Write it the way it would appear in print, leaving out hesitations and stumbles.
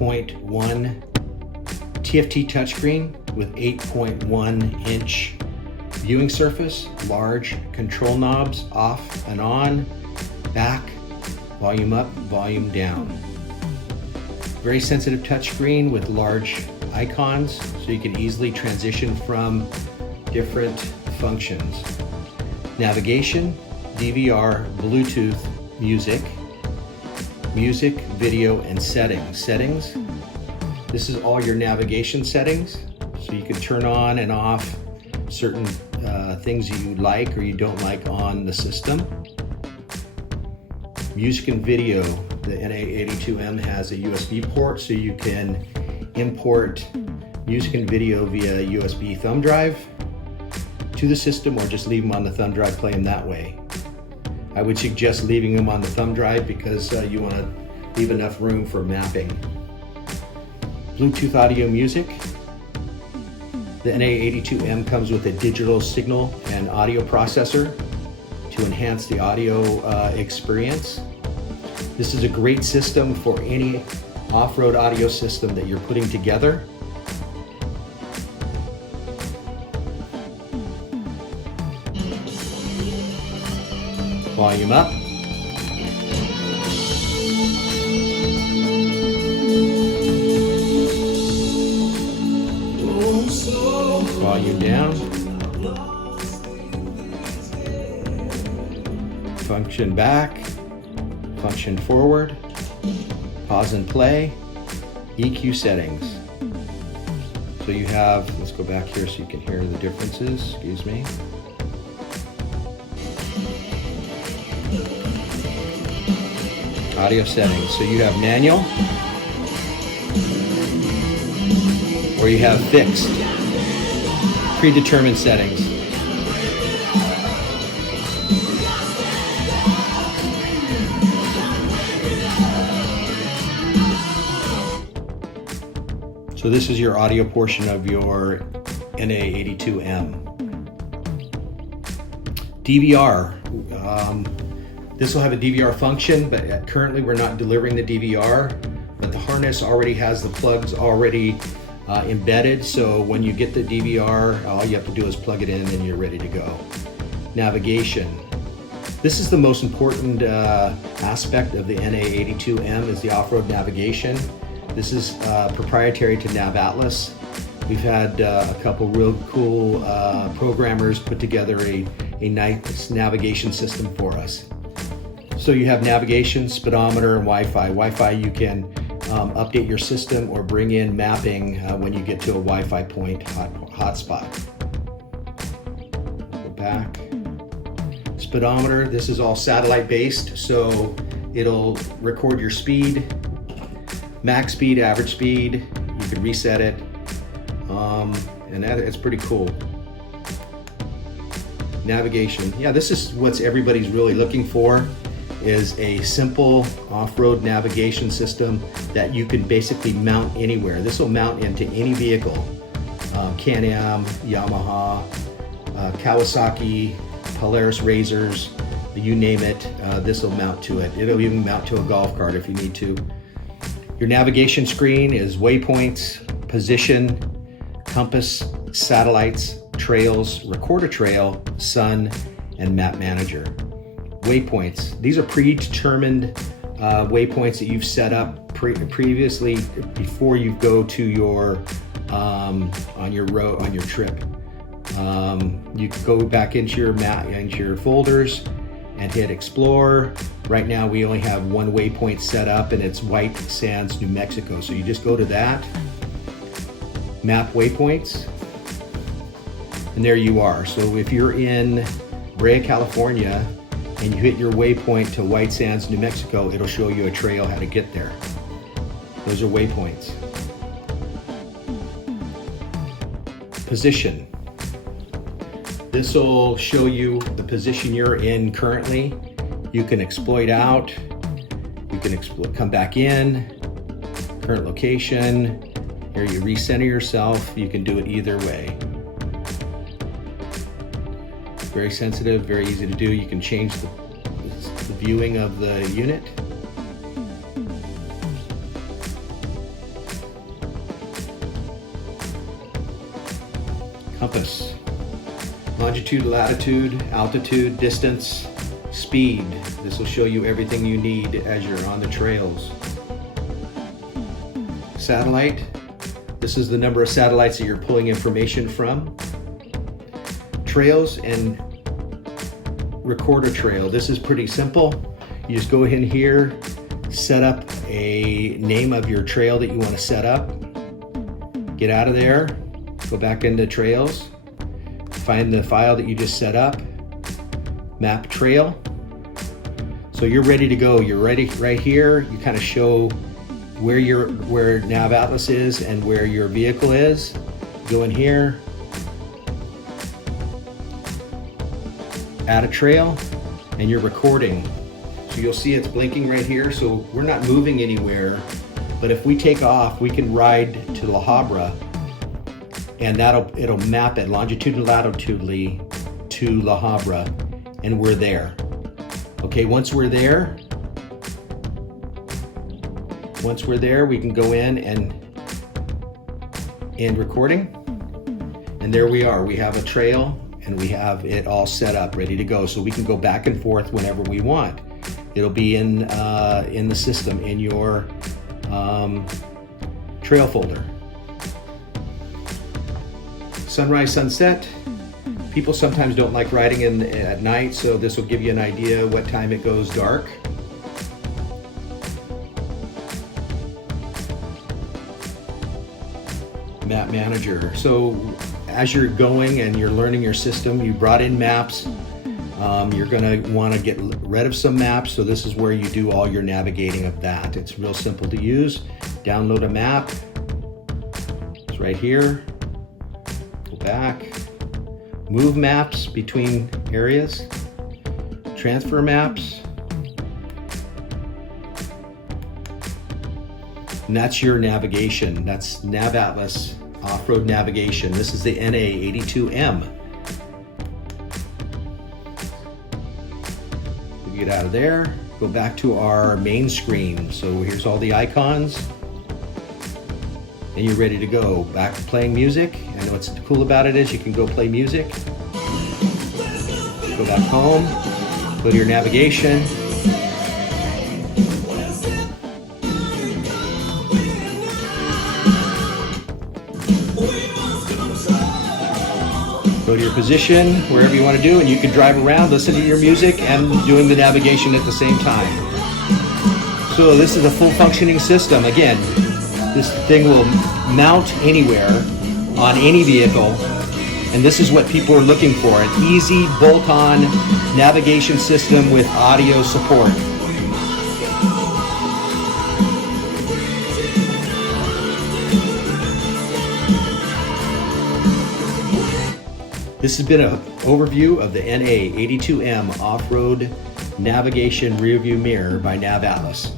8.1 TFT touchscreen with 8.1 inch viewing surface, large control knobs off and on, back, volume up, volume down. Very sensitive touchscreen with large icons so you can easily transition from different functions. Navigation, DVR, Bluetooth, music, video, and settings. This is all your navigation settings, so you can turn on and off certain things that you like or you don't like on the system. Music and video, the NA82M has a USB port, so you can import music and video via USB thumb drive to the system, or just leave them on the thumb drive, play them that way. I would suggest leaving them on the thumb drive because you want to leave enough room for mapping. Bluetooth audio music. The NA82M comes with a digital signal and audio processor to enhance the audio experience. This is a great system for any off-road audio system that you're putting together. Volume up. Volume down. Function back. Function forward. Pause and play. EQ settings. So you have, let's go back here so you can hear the differences. Excuse me. Audio settings. So you have manual, or you have fixed, predetermined settings. So this is your audio portion of your NA82M. DVR. This will have a DVR function, but currently we're not delivering the DVR, but the harness already has the plugs already embedded, so when you get the DVR, all you have to do is plug it in and you're ready to go. Navigation. This is the most important aspect of the NA82M, is the off-road navigation. This is proprietary to Navatlas. We've had a couple real cool programmers put together a nice navigation system for us. So you have navigation, speedometer, and Wi-Fi. Wi-Fi, you can update your system or bring in mapping when you get to a Wi-Fi point hotspot. Go back. Speedometer, this is all satellite based, so it'll record your speed, max speed, average speed. You can reset it, and it's pretty cool. Navigation, yeah, this is what everybody's really looking for, is a simple off-road navigation system that you can basically mount anywhere. This will mount into any vehicle, Can-Am, Yamaha, Kawasaki, Polaris Razors, you name it, this will mount to it. It'll even mount to a golf cart if you need to. Your navigation screen is waypoints, position, compass, satellites, trails, record a trail, sun, and map manager. Waypoints. These are predetermined waypoints that you've set up previously before you go to your on your trip. You can go back into your map, into your folders, and hit explore. Right now we only have one waypoint set up, and it's White Sands, New Mexico. So you just go to that, map waypoints, and there you are. So if you're in Brea, California, and you hit your waypoint to White Sands, New Mexico, it'll show you a trail how to get there. Those are waypoints. Position. This will show you the position you're in currently. You can exploit out, you can come back in, current location, here you recenter yourself. You can do it either way. Very sensitive, very easy to do. You can change the viewing of the unit. compass. Longitude, latitude, altitude, distance, speed. This will show you everything you need as you're on the trails. Satellite. This is the number of satellites that you're pulling information from. Trails and record a trail. This is pretty simple. You just go in here, set up a name of your trail that you want to set up. Get out of there, go back into Trails, find the file that you just set up, map trail. So you're ready to go. You're ready right here. You kind of show where Navatlas is and where your vehicle is. Go in here, add a trail, and you're recording. So you'll see it's blinking right here. So we're not moving anywhere, but if we take off, we can ride to La Habra, and it'll map it longitudinally, latitudinally to La Habra, and we're there. Okay, once we're there, we can go in and end recording, and there we are. We have a trail, and we have it all set up, ready to go. So we can go back and forth whenever we want. It'll be in the system, in your trail folder. Sunrise, sunset. People sometimes don't like riding at night, so this will give you an idea what time it goes dark. Map manager. So as you're going and you're learning your system, you brought in maps. You're going to want to get rid of some maps, so this is where you do all your navigating of that. It's real simple to use. Download a map. It's right here. Go back. Move maps between areas. Transfer maps. And that's your navigation. That's Navatlas off-road navigation. This is the NA82M. Get out of there, go back to our main screen. So here's all the icons, and you're ready to go. Back to playing music, and what's cool about it is you can go play music, go back home, go to your navigation, go to your position, wherever you want to do, and you can drive around, listen to your music, and doing the navigation at the same time. So this is a full functioning system. Again, this thing will mount anywhere on any vehicle, and this is what people are looking for, an easy bolt-on navigation system with audio support. This has been an overview of the NA82M Off-Road Navigation Rearview Mirror by Navatlas.